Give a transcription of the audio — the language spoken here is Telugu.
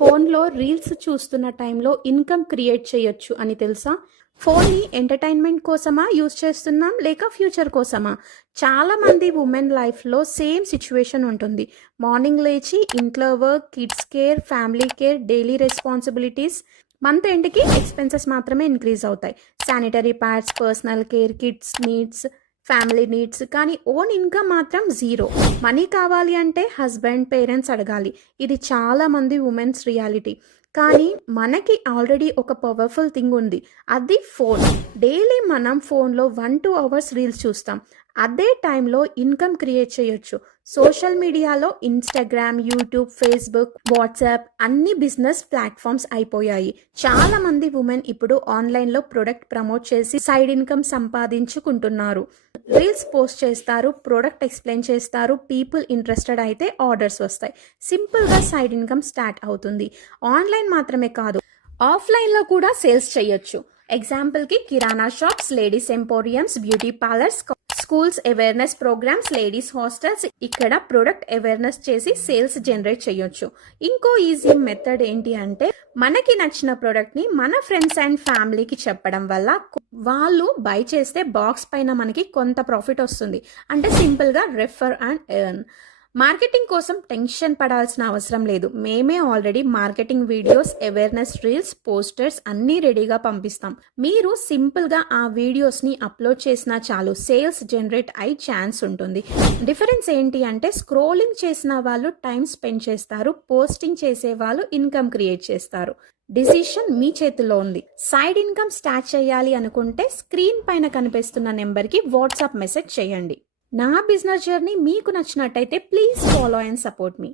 ఫోన్లో రీల్స్ చూస్తున్న టైంలో ఇన్కమ్ క్రియేట్ చేయొచ్చు అని తెలుసా? ఫోన్ని ఎంటర్టైన్మెంట్ కోసమా యూజ్ చేస్తున్నాం లేక ఫ్యూచర్ కోసమా? చాలా మంది ఉమెన్ లైఫ్లో సేమ్ సిచ్యువేషన్ ఉంటుంది. మార్నింగ్ లేచి ఇంట్లో work, kids care, family care, daily responsibilities, month ఎండ్కి ఎక్స్పెన్సెస్ మాత్రమే ఇంక్రీజ్ అవుతాయి. Sanitary pads, personal care, kids needs, family needs, కానీ ఓన్ ఇన్కమ్ మాత్రం జీరో. మనీ కావాలి అంటే హస్బెండ్, పేరెంట్స్ అడగాలి. ఇది చాలా మంది ఉమెన్స్ రియాలిటీ. కానీ మనకి ఆల్రెడీ ఒక పవర్ఫుల్ థింగ్ ఉంది, అది ఫోన్. డైలీ మనం ఫోన్లో 1-2 అవర్స్ రీల్స్ చూస్తాం. అదే టైంలో ఇన్కమ్ క్రియేట్ చేయొచ్చు. సోషల్ మీడియాలో ఇన్స్టాగ్రామ్, యూట్యూబ్, ఫేస్బుక్, వాట్సాప్ అన్ని బిజినెస్ ప్లాట్ఫామ్స్ అయిపోయాయి. చాలా మంది ఉమెన్ ఇప్పుడు ఆన్లైన్లో ప్రొడక్ట్ ప్రమోట్ చేసి సైడ్ ఇన్కమ్ సంపాదించుకుంటున్నారు. రీల్స్ పోస్ట్ చేస్తారు, ప్రొడక్ట్ ఎక్స్ప్లెయిన్ చేస్తారు, పీపుల్ ఇంట్రెస్టెడ్ అయితే ఆర్డర్స్ వస్తాయి. సింపుల్గా సైడ్ ఇన్కమ్ స్టార్ట్ అవుతుంది. ఆన్లైన్ మాత్రమే కాదు, ఆఫ్లైన్లో కూడా సేల్స్ చేయొచ్చు. ఎగ్జాంపుల్కి కిరాణా shops, ladies emporiums, beauty parlours, schools awareness programmes, ladies hostels, ఇక్కడ ప్రొడక్ట్ అవేర్నెస్ చేసి సేల్స్ జనరేట్ చేయొచ్చు. ఇంకో ఈజీ మెథడ్ ఏంటి అంటే, మనకి నచ్చిన ప్రోడక్ట్ని మన ఫ్రెండ్స్ అండ్ ఫ్యామిలీకి చెప్పడం వల్ల వాళ్ళు బై చేస్తే బాక్స్ పైన మనకి కొంత ప్రాఫిట్ వస్తుంది. అంటే సింపుల్గా రెఫర్ అండ్ ఎర్న్. మార్కెటింగ్ కోసం టెన్షన్ పడాల్సిన అవసరం లేదు. మేమే already marketing videos, awareness reels, posters అన్నీ రెడీగా పంపిస్తాం. మీరు సింపుల్గా ఆ వీడియోస్ని అప్లోడ్ చేసినా చాలు, సేల్స్ జనరేట్ అయ్యే ఛాన్స్ ఉంటుంది. డిఫరెన్స్ ఏంటి అంటే, స్క్రోలింగ్ చేసిన వాళ్ళు టైం స్పెండ్ చేస్తారు, పోస్టింగ్ చేసే వాళ్ళు ఇన్కమ్ క్రియేట్ చేస్తారు. డిసిషన్ మీ చేతిలో ఉంది. సైడ్ ఇన్కమ్ స్టార్ట్ చేయాలి అనుకుంటే స్క్రీన్ పైన కనిపిస్తున్న నెంబర్కి వాట్సాప్ మెసేజ్ చేయండి. నా బిజినెస్ జర్నీ మీకు నచ్చినట్టయితే please follow and support me.